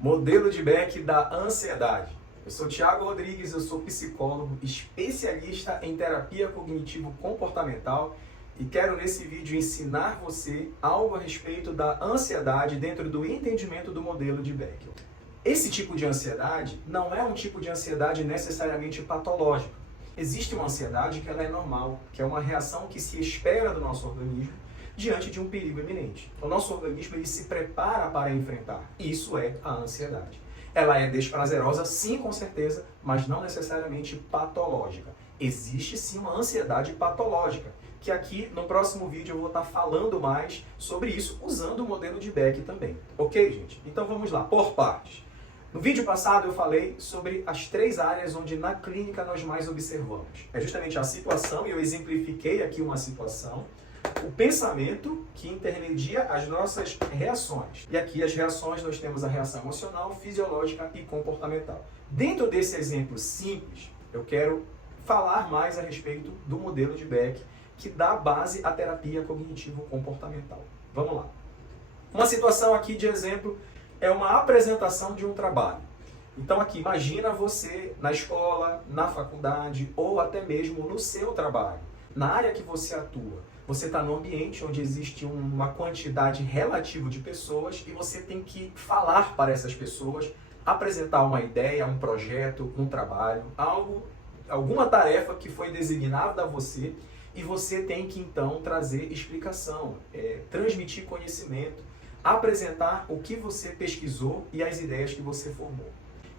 Modelo de Beck da ansiedade. Eu sou Thiago Rodrigues, eu sou psicólogo, especialista em terapia cognitivo-comportamental e quero nesse vídeo ensinar você algo a respeito da ansiedade dentro do entendimento do modelo de Beck. Esse tipo de ansiedade não é um tipo de ansiedade necessariamente patológica. Existe uma ansiedade que ela é normal, que é uma reação que se espera do nosso organismo diante de um perigo iminente. O nosso organismo ele se prepara para enfrentar. Isso é a ansiedade. Ela é desprazerosa, sim, com certeza, mas não necessariamente patológica. Existe sim uma ansiedade patológica, que aqui no próximo vídeo eu vou estar falando mais sobre isso, usando o modelo de Beck também. Ok, gente? Então vamos lá, por partes. No vídeo passado eu falei sobre as 3 áreas onde na clínica nós mais observamos. É justamente a situação, e eu exemplifiquei aqui uma situação, o pensamento que intermedia as nossas reações. E aqui as reações nós temos a reação emocional, fisiológica e comportamental. Dentro desse exemplo simples, eu quero falar mais a respeito do modelo de Beck, que dá base à terapia cognitivo-comportamental. Vamos lá. Uma situação aqui de exemplo é uma apresentação de um trabalho. Então aqui, imagina você na escola, na faculdade ou até mesmo no seu trabalho. Na área que você atua, você está num ambiente onde existe uma quantidade relativa de pessoas e você tem que falar para essas pessoas, apresentar uma ideia, um projeto, um trabalho, alguma tarefa que foi designada a você e você tem que então trazer explicação, transmitir conhecimento, apresentar o que você pesquisou e as ideias que você formou.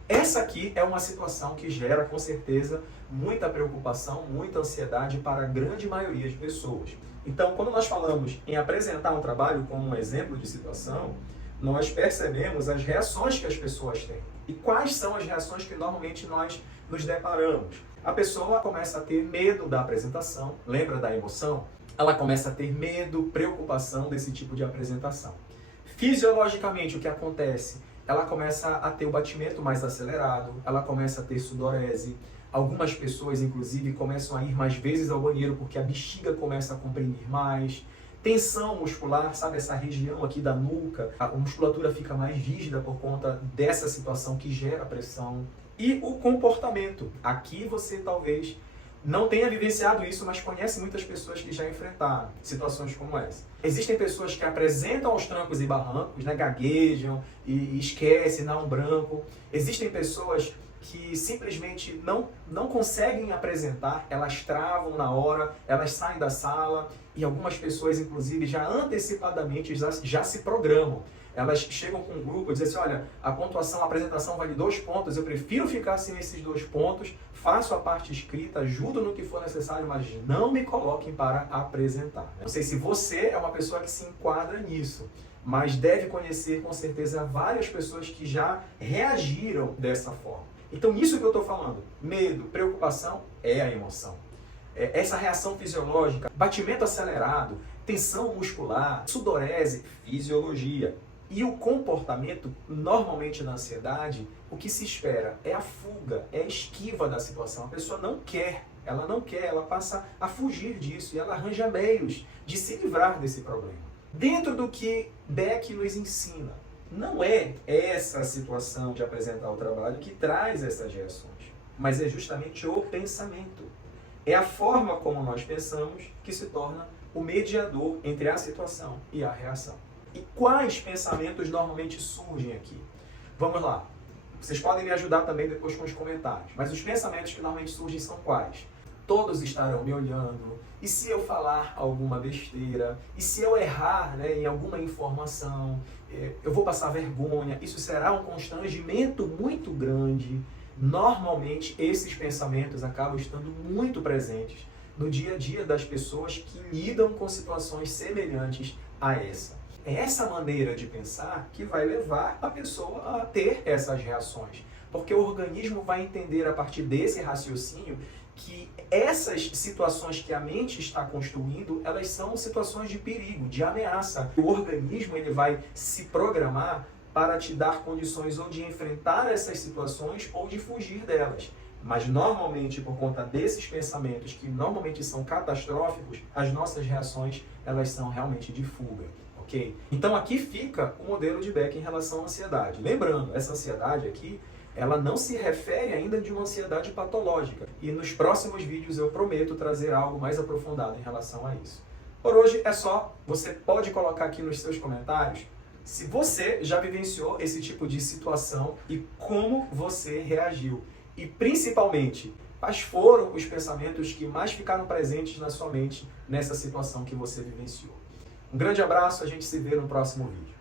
Essa aqui é uma situação que gera, com certeza, muita preocupação, muita ansiedade para a grande maioria de pessoas. Então, quando nós falamos em apresentar um trabalho como um exemplo de situação, nós percebemos as reações que as pessoas têm. E quais são as reações que normalmente nós nos deparamos? A pessoa começa a ter medo da apresentação, lembra da emoção? Ela começa a ter medo, preocupação desse tipo de apresentação. Fisiologicamente, o que acontece? Ela começa a ter o batimento mais acelerado, ela começa a ter sudorese. Algumas pessoas, inclusive, começam a ir mais vezes ao banheiro porque a bexiga começa a comprimir mais. Tensão muscular, sabe, essa região aqui da nuca, a musculatura fica mais rígida por conta dessa situação que gera pressão. E o comportamento. Aqui você talvez não tenha vivenciado isso, mas conhece muitas pessoas que já enfrentaram situações como essa. Existem pessoas que apresentam aos trancos e barrancos, né, gaguejam e esquecem, dá um branco. Existem pessoas que simplesmente não conseguem apresentar, elas travam na hora, elas saem da sala e algumas pessoas, inclusive, já antecipadamente já se programam. Elas chegam com um grupo e dizem assim, olha, a pontuação, a apresentação vale 2 pontos, eu prefiro ficar assim nesses 2 pontos, faço a parte escrita, ajudo no que for necessário, mas não me coloquem para apresentar. Não sei se você é uma pessoa que se enquadra nisso, mas deve conhecer com certeza várias pessoas que já reagiram dessa forma. Então isso que eu estou falando, medo, preocupação, é a emoção. Essa reação fisiológica, batimento acelerado, tensão muscular, sudorese, fisiologia. E o comportamento, normalmente na ansiedade, o que se espera é a fuga, é a esquiva da situação. A pessoa não quer, ela passa a fugir disso e ela arranja meios de se livrar desse problema. Dentro do que Beck nos ensina, não é essa situação de apresentar o trabalho que traz essas reações, mas é justamente o pensamento. É a forma como nós pensamos que se torna o mediador entre a situação e a reação. E quais pensamentos normalmente surgem aqui? Vamos lá. Vocês podem me ajudar também depois com os comentários. Mas os pensamentos que normalmente surgem são quais? Todos estarão me olhando. E se eu falar alguma besteira? E se eu errar, né, em alguma informação? Eu vou passar vergonha. Isso será um constrangimento muito grande. Normalmente, esses pensamentos acabam estando muito presentes no dia a dia das pessoas que lidam com situações semelhantes a essa. É essa maneira de pensar que vai levar a pessoa a ter essas reações. Porque o organismo vai entender a partir desse raciocínio que essas situações que a mente está construindo, elas são situações de perigo, de ameaça. O organismo ele vai se programar para te dar condições ou de enfrentar essas situações ou de fugir delas. Mas normalmente, por conta desses pensamentos que normalmente são catastróficos, as nossas reações elas são realmente de fuga. ok? Então aqui fica o modelo de Beck em relação à ansiedade. Lembrando, essa ansiedade aqui, ela não se refere ainda de uma ansiedade patológica. E nos próximos vídeos eu prometo trazer algo mais aprofundado em relação a isso. Por hoje é só. Você pode colocar aqui nos seus comentários se você já vivenciou esse tipo de situação e como você reagiu. E principalmente, quais foram os pensamentos que mais ficaram presentes na sua mente nessa situação que você vivenciou. Um grande abraço, a gente se vê no próximo vídeo.